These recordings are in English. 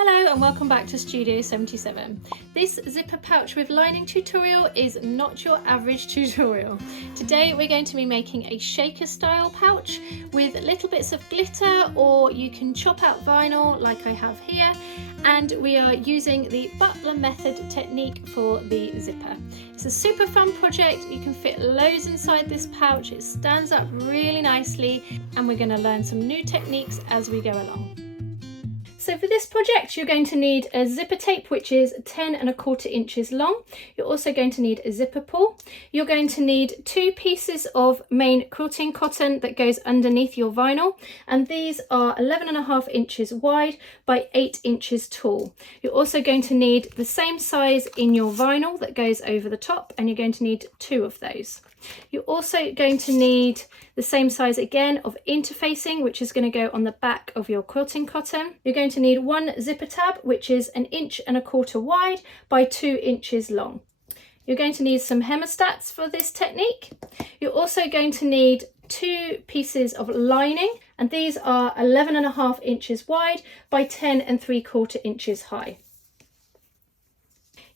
Hello and welcome back to Studio 77. This zipper pouch with lining tutorial is not your average tutorial. Today we're going to be making a shaker style pouch with little bits of glitter, or you can chop out vinyl like I have here, and we are using the Butler Method technique for the zipper. It's a super fun project. You can fit loads inside this pouch. It stands up really nicely, and we're going to learn some new techniques as we go along. So for this project, you're going to need a zipper tape, which is 10¼ inches long. You're also going to need a zipper pull. You're going to need 2 pieces of main quilting cotton that goes underneath your vinyl, and these are 11½ inches wide by 8 inches tall. You're also going to need the same size in your vinyl that goes over the top, and you're going to need 2 of those. You're also going to need the same size again of interfacing, which is going to go on the back of your quilting cotton. You're going to need 1 zipper tab, which is 1¼ inch wide by 2 inches long. You're going to need some hemostats for this technique. You're also going to need 2 pieces of lining, and these are 11½ inches wide by 10¾ inches high.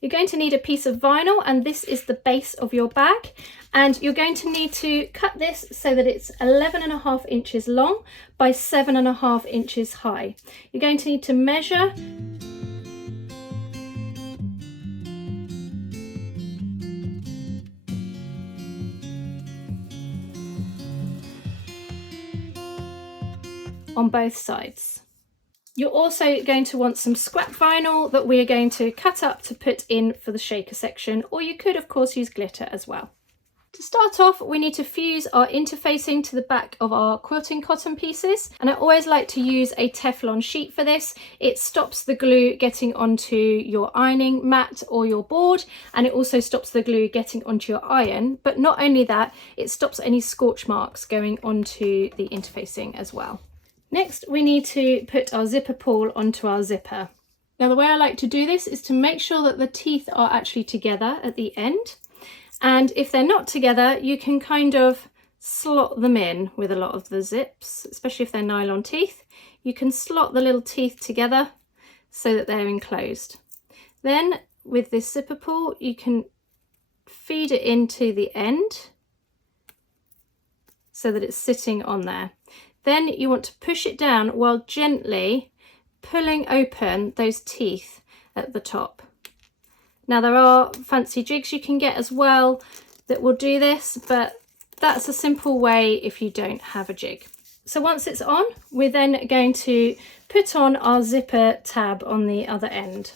You're going to need a piece of vinyl, and this is the base of your bag, and you're going to need to cut this so that it's 11½ inches long by 7½ inches high. You're going to need to measure on both sides. You're also going to want some scrap vinyl that we are going to cut up to put in for the shaker section, or you could of course use glitter as well. To start off, we need to fuse our interfacing to the back of our quilting cotton pieces, and I always like to use a Teflon sheet for this. It stops the glue getting onto your ironing mat or your board, and it also stops the glue getting onto your iron, but not only that, it stops any scorch marks going onto the interfacing as well. Next, we need to put our zipper pull onto our zipper. Now, the way I like to do this is to make sure that the teeth are actually together at the end. And if they're not together, you can kind of slot them in with a lot of the zips, especially if they're nylon teeth. You can slot the little teeth together so that they're enclosed. Then with this zipper pull, you can feed it into the end so that it's sitting on there. Then you want to push it down while gently pulling open those teeth at the top. Now, there are fancy jigs you can get as well that will do this, but that's a simple way if you don't have a jig. So once it's on, we're then going to put on our zipper tab on the other end.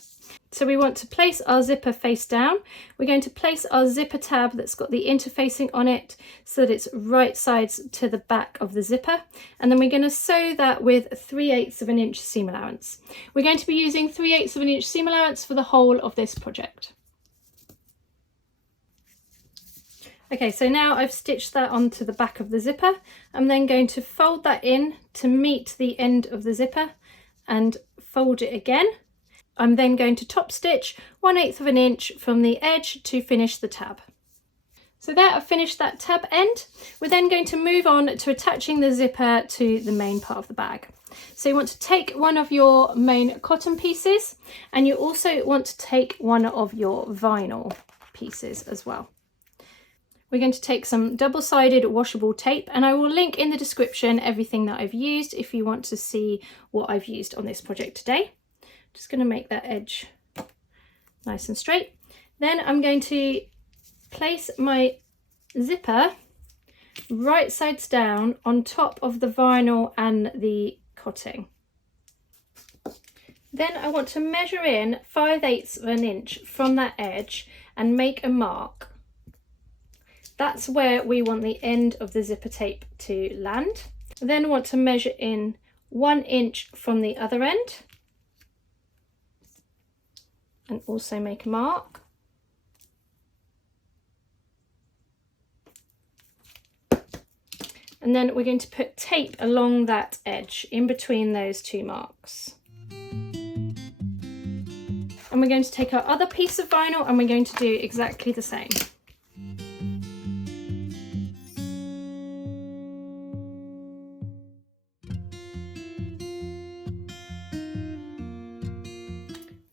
So we want to place our zipper face down. We're going to place our zipper tab that's got the interfacing on it so that it's right sides to the back of the zipper. And then we're going to sew that with 3/8 inch seam allowance. We're going to be using 3/8 inch seam allowance for the whole of this project. Okay, so now I've stitched that onto the back of the zipper. I'm then going to fold that in to meet the end of the zipper and fold it again. I'm then going to top stitch 1/8 inch from the edge to finish the tab. So there, I've finished that tab end. We're then going to move on to attaching the zipper to the main part of the bag. So you want to take one of your main cotton pieces, and you also want to take one of your vinyl pieces as well. We're going to take some double-sided washable tape, and I will link in the description everything that I've used if you want to see what I've used on this project today. Just going to make that edge nice and straight. Then I'm going to place my zipper right sides down on top of the vinyl and the cotton. Then I want to measure in 5/8 inch from that edge and make a mark. That's where we want the end of the zipper tape to land. Then I want to measure in 1 inch from the other end, and also make a mark. And then we're going to put tape along that edge in between those 2 marks. And we're going to take our other piece of vinyl and we're going to do exactly the same.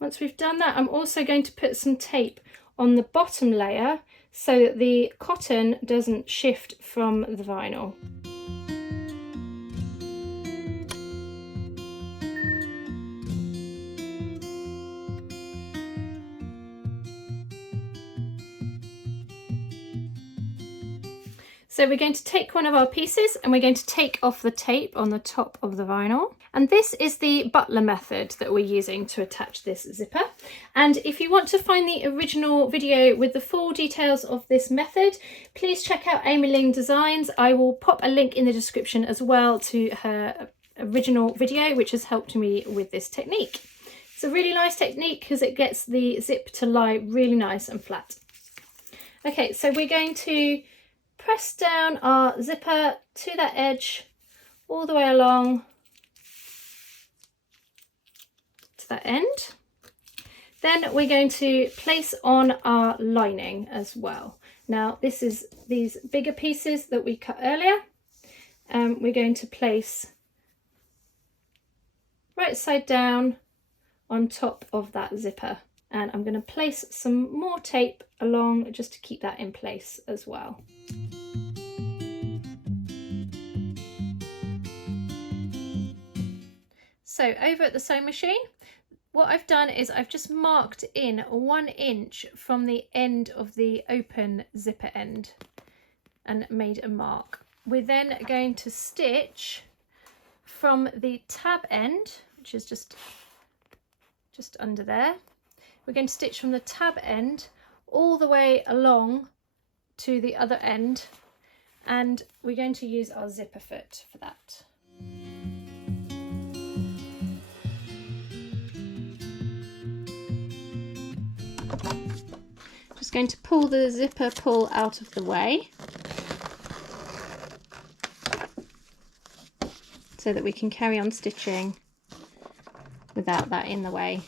Once we've done that, I'm also going to put some tape on the bottom layer so that the cotton doesn't shift from the vinyl. So we're going to take one of our pieces and we're going to take off the tape on the top of the vinyl. And this is the Butler method that we're using to attach this zipper. And if you want to find the original video with the full details of this method, please check out Amy Ling Designs. I will pop a link in the description as well to her original video, which has helped me with this technique. It's a really nice technique because it gets the zip to lie really nice and flat. Okay, so we're going to press down our zipper to that edge all the way along to that end. Then we're going to place on our lining as well. Now this is these bigger pieces that we cut earlier. We're going to place right side down on top of that zipper, and I'm going to place some more tape along just to keep that in place as well. So over at the sewing machine, what I've done is I've just marked in 1 inch from the end of the open zipper end and made a mark. We're then going to stitch from the tab end, which is just under there. We're going to stitch from the tab end all the way along to the other end, and we're going to use our zipper foot for that. Just going to pull the zipper pull out of the way so that we can carry on stitching without that in the way.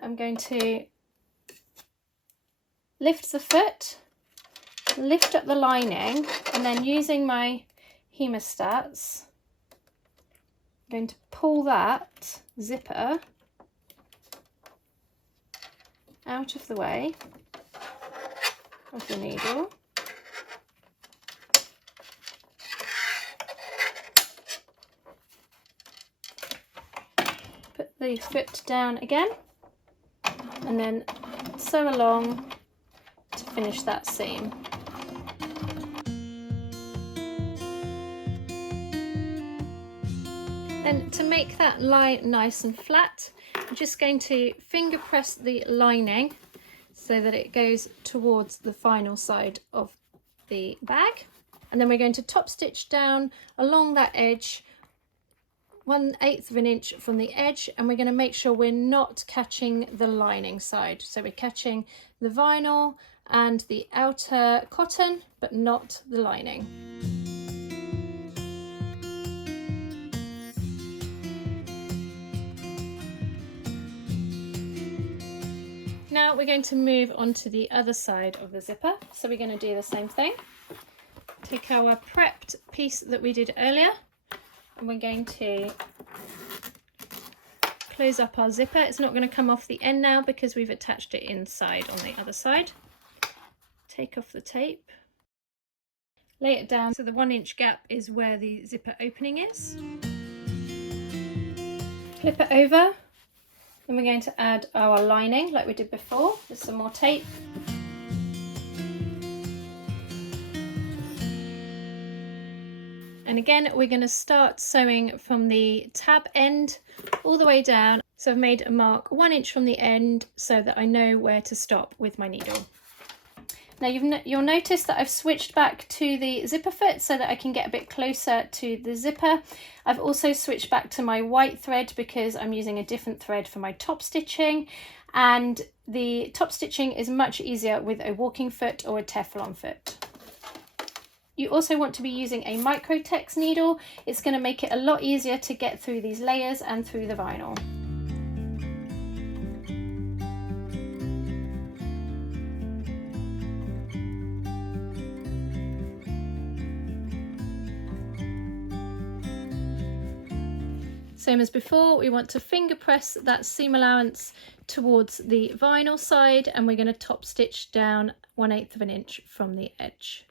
I'm going to lift the foot, lift up the lining, and then using my hemostats, I'm going to pull that zipper out of the way of the needle. Put the foot down again, and then sew along to finish that seam. Then to make that lie nice and flat, I'm just going to finger press the lining so that it goes towards the final side of the bag. And then we're going to top stitch down along that edge 1/8 of an inch from the edge, and we're going to make sure we're not catching the lining side. So we're catching the vinyl and the outer cotton, but not the lining. Now we're going to move on to the other side of the zipper. So we're going to do the same thing. Take our prepped piece that we did earlier, and we're going to close up our zipper. It's not going to come off the end now because we've attached it inside on the other side. Take off the tape, lay it down so the 1 inch gap is where the zipper opening is. Flip it over, and we're going to add our lining like we did before with some more tape. And again, we're going to start sewing from the tab end all the way down. So I've made a mark 1 inch from the end so that I know where to stop with my needle. Now you'll notice that I've switched back to the zipper foot so that I can get a bit closer to the zipper. I've also switched back to my white thread because I'm using a different thread for my top stitching, and the top stitching is much easier with a walking foot or a Teflon foot. You also want to be using a Microtex needle. It's going to make it a lot easier to get through these layers and through the vinyl. Same as before, we want to finger press that seam allowance towards the vinyl side, and we're going to top stitch down 1/8 of an inch from the edge.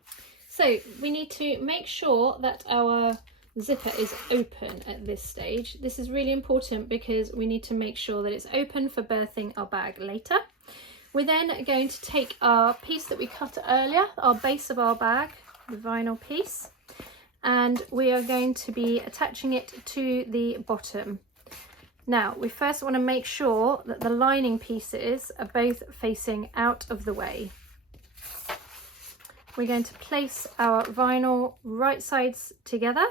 So we need to make sure that our zipper is open at this stage. This is really important because we need to make sure that it's open for berthing our bag later. We're then going to take our piece that we cut earlier, our base of our bag, the vinyl piece, and we are going to be attaching it to the bottom. Now, we first want to make sure that the lining pieces are both facing out of the way. We're going to place our vinyl right sides together,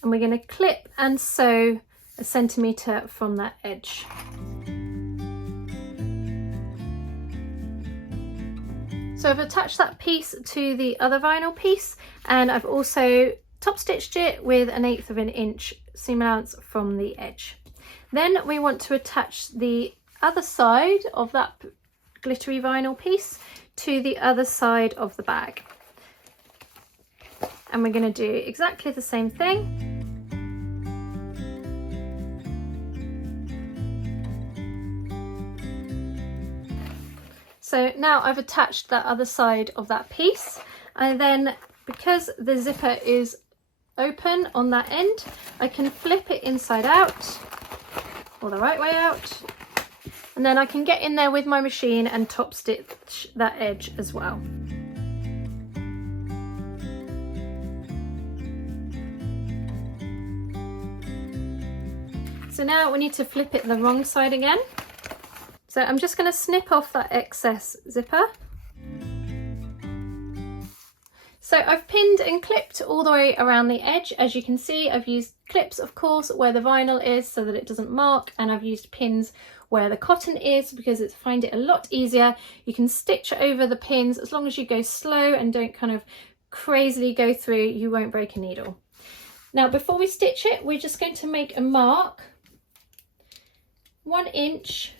and we're going to clip and sew 1 centimetre from that edge. So I've attached that piece to the other vinyl piece, and I've also top stitched it with 1/8 of an inch seam allowance from the edge. Then we want to attach the other side of that glittery vinyl piece to the other side of the bag. And we're going to do exactly the same thing. So now I've attached that other side of that piece, and then because the zipper is open on that end, I can flip it inside out, or the right way out, and then I can get in there with my machine and top stitch that edge as well. So now we need to flip it the wrong side again. So I'm just going to snip off that excess zipper. So I've pinned and clipped all the way around the edge. As you can see, I've used clips, of course, where the vinyl is so that it doesn't mark, and I've used pins where the cotton is because I find it a lot easier. You can stitch over the pins as long as you go slow and don't kind of crazily go through, you won't break a needle. Now, before we stitch it, we're just going to make a mark 1 inch,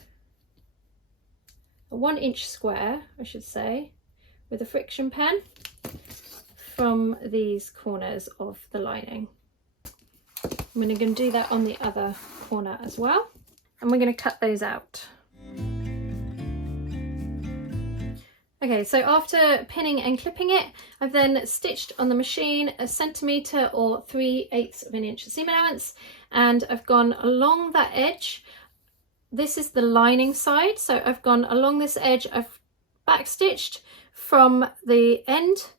a 1 inch square, I should say, with a friction pen from these corners of the lining. I'm going to do that on the other corner as well, and we're going to cut those out. Okay, so after pinning and clipping it, I've then stitched on the machine 1 centimetre or 3/8 of an inch seam allowance, and I've gone along that edge. This is the lining side, so I've gone along this edge, I've back stitched from the end,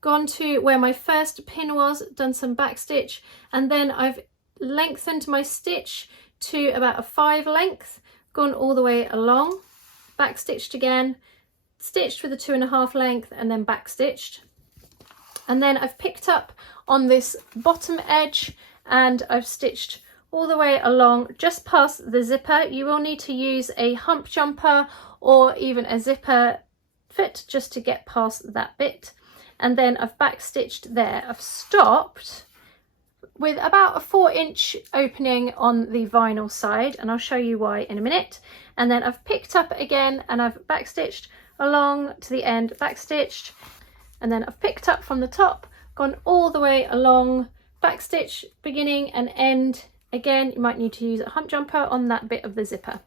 gone to where my first pin was, done some back stitch, and then I've lengthened my stitch to about a 5 length, gone all the way along, back stitched again, stitched with a 2.5 length, and then back stitched. And then I've picked up on this bottom edge and I've stitched all the way along just past the zipper. You will need to use a hump jumper or even a zipper foot just to get past that bit. And then I've back stitched there. I've stopped with about a 4-inch opening on the vinyl side, and I'll show you why in a minute. And then I've picked up again and I've back stitched along to the end, back stitched, and then I've picked up from the top, gone all the way along, back stitch beginning and end. Again, you might need to use a hump jumper on that bit of the zipper.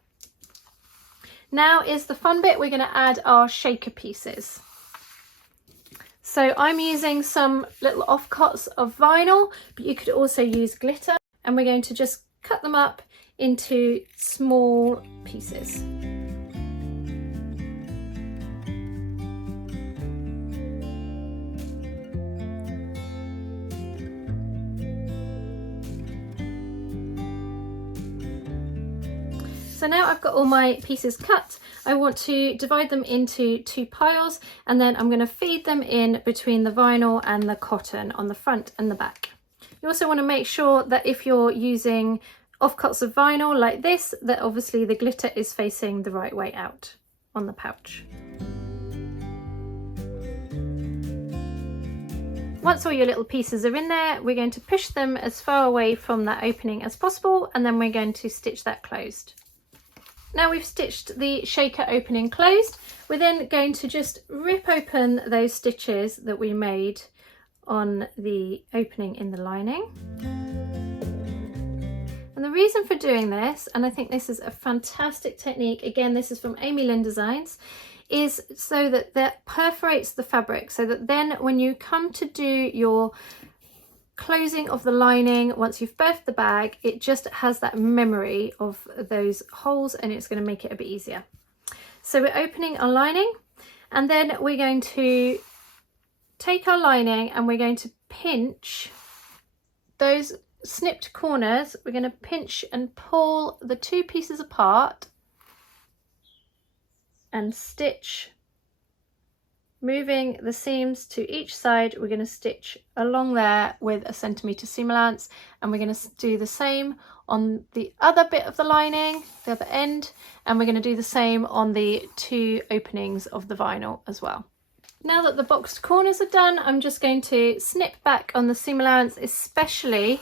Now is the fun bit. We're going to add our shaker pieces. So I'm using some little offcuts of vinyl, but you could also use glitter, and we're going to just cut them up into small pieces. So now I've got all my pieces cut, I want to divide them into 2 piles, and then I'm going to feed them in between the vinyl and the cotton on the front and the back. You also want to make sure that if you're using offcuts of vinyl like this, that obviously the glitter is facing the right way out on the pouch. Once all your little pieces are in there, we're going to push them as far away from that opening as possible, and then we're going to stitch that closed. Now we've stitched the shaker opening closed, we're then going to just rip open those stitches that we made on the opening in the lining. And the reason for doing this, and I think this is a fantastic technique, again this is from Amy Lynn Designs, is so that perforates the fabric, so that then when you come to do your closing of the lining, once you've birthed the bag, it just has that memory of those holes, and it's going to make it a bit easier. So we're opening our lining, and then we're going to take our lining and we're going to pinch those snipped corners. We're going to pinch and pull the two pieces apart and stitch, moving the seams to each side. We're going to stitch along there with a centimetre seam allowance, and we're going to do the same on the other bit of the lining, the other end, and we're going to do the same on the two openings of the vinyl as well. Now that the boxed corners are done, I'm just going to snip back on the seam allowance, especially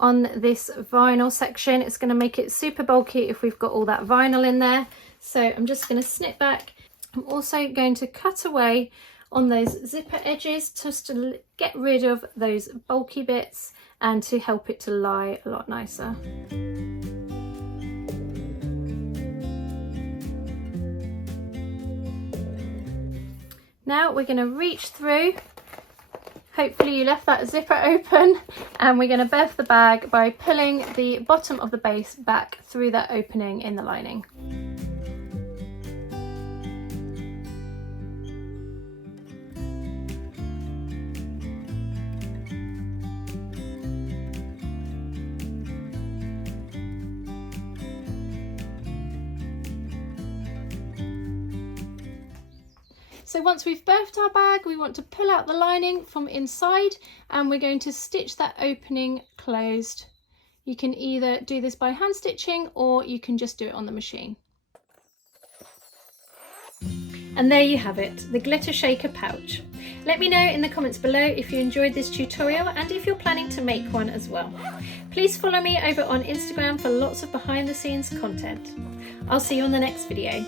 on this vinyl section. It's going to make it super bulky if we've got all that vinyl in there. So I'm just going to snip back. I'm also going to cut away on those zipper edges just to get rid of those bulky bits and to help it to lie a lot nicer. Now we're going to reach through. Hopefully you left that zipper open, and we're going to birth the bag by pulling the bottom of the base back through that opening in the lining. So once we've birthed our bag, we want to pull out the lining from inside, and we're going to stitch that opening closed. You can either do this by hand stitching, or you can just do it on the machine. And there you have it, the glitter shaker pouch. Let me know in the comments below if you enjoyed this tutorial and if you're planning to make one as well. Please follow me over on Instagram for lots of behind the scenes content. I'll see you on the next video.